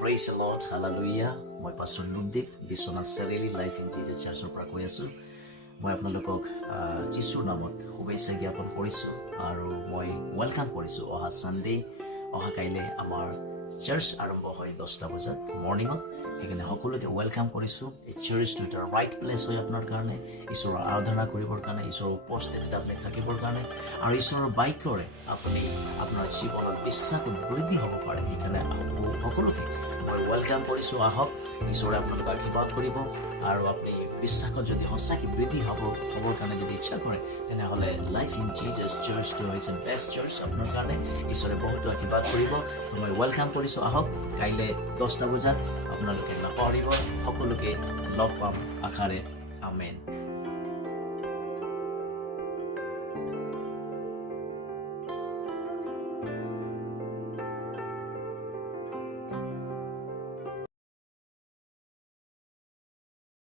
Praise the Lord, hallelujah. মই pastor Numdeep Biswanath Chariali Life in Jesus চাৰ্চৰ পৰা কৈ আছোঁ। মই আপোনালোকক যীশুৰ নামত শুভেচ্ছা জ্ঞাপন কৰিছোঁ আৰু মই ৱেলকাম কৰিছোঁ। অহা ছানডে কাইলৈ আমাৰ চাৰ্চ আৰম্ভ হয় 10টা বজাত মৰ্ণিঙত। সেইকাৰণে সকলোকে ৱেলকাম কৰিছোঁ। এই চাৰ্চটো এটা ৰাইট প্লেচ হয় আপোনাৰ কাৰণে, ঈশ্বৰৰ আৰাধনা কৰিবৰ কাৰণে, ঈশ্বৰৰ উপস্থিতিত আপুনি থাকিবৰ কাৰণে আৰু ঈশ্বৰৰ বাক্যৰে আপুনি আপোনাৰ জীৱনত বিশ্বাসত বৃদ্ধি হ'ব পাৰে। সেইকাৰণে সকলোকে মই ৱেলকাম কৰিছোঁ। আহক, ঈশ্বৰে আপোনালোকক আশীৰ্বাদ কৰিব আৰু আপুনি বিশ্বাসত যদি সঁচাকৈ বৃদ্ধি হ'বৰ কাৰণে যদি ইচ্ছা কৰে, তেনেহ'লে লাইফ ইন জিজাছ চাৰ্চটো হৈছে বেষ্ট চাৰ্চ আপোনাৰ কাৰণে। ঈশ্বৰে বহুতো আশীৰ্বাদ কৰিব। মই ৱেলকাম কৰিছোঁ। আহক, কাইলৈ 10টা বজাত আপোনালোকে নাপাহৰিব। সকলোকে লগ পাম আশাৰে। আমেন।